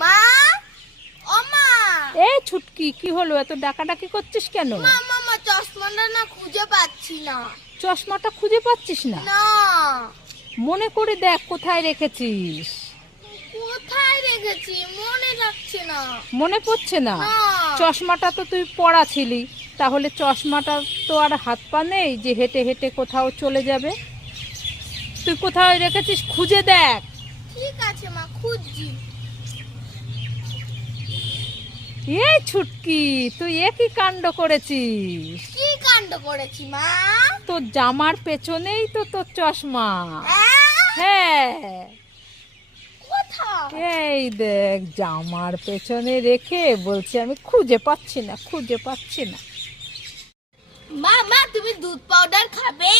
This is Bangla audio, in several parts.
মা, ও মা। এই ছুটকি, কি হলো? এত ডাকাডাকি করছিস কেন? মা, মামা চশমাটা না খুঁজে পাচ্ছি না। চশমাটা খুঁজে পাচ্ছিস না? না। মনে করে দেখ কোথায় রেখেছিস। কোথায় রেখেছি মনে থাকছে না। মনে পড়ছে না? না। চশমাটা তো তুই পরা ছিলি, তাহলে চশমাটা তো আর হাত পা নেই যে হেঁটে হেঁটে কোথাও চলে যাবে। তুই কোথায় রেখেছিস খুঁজে দেখ। ঠিক আছে মা, খুঁজছি। এই ছুটকি, তুই একই কাণ্ড করেছিস। কি কাণ্ড করেছি মা? তোর জামার পেছনেই তো তোর চশমা। আহ, হ্যাঁ, কোথায়? এই দেখ, জামার পেছনে রেখে বলছি আমি খুঁজে পাচ্ছি না, খুঁজে পাচ্ছি না। মা, মা তুমি দুধ পাউডার খাবে?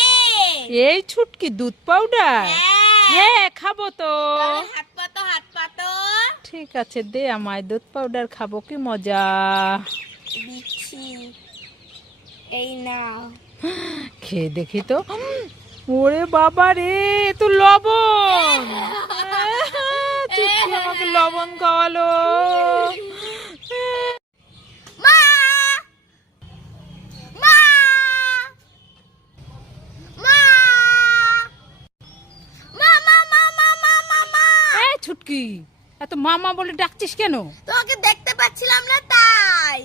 এই ছুটকি, দুধ পাউডার? হ্যাঁ, খাবো তো। তাহলে হাত পাতো, হাত পাতো। ঠিক আছে, দে আমায় দুধ পাউডার, খাবো, কি মজা। দিচ্ছি, এই নাও। খেয়ে দেখি তো। ওরে বাবা রে, এ তো লবণ। ছুটকি আমাকে লবণ খাওয়ালো। মা, মা, মা, মা, মা, মা, মা, মা, মা, মা। এই ছুটকি, এত মামা বলে ডাকছিস কেন? তোমাকে দেখতে পাচ্ছিলাম না তাই।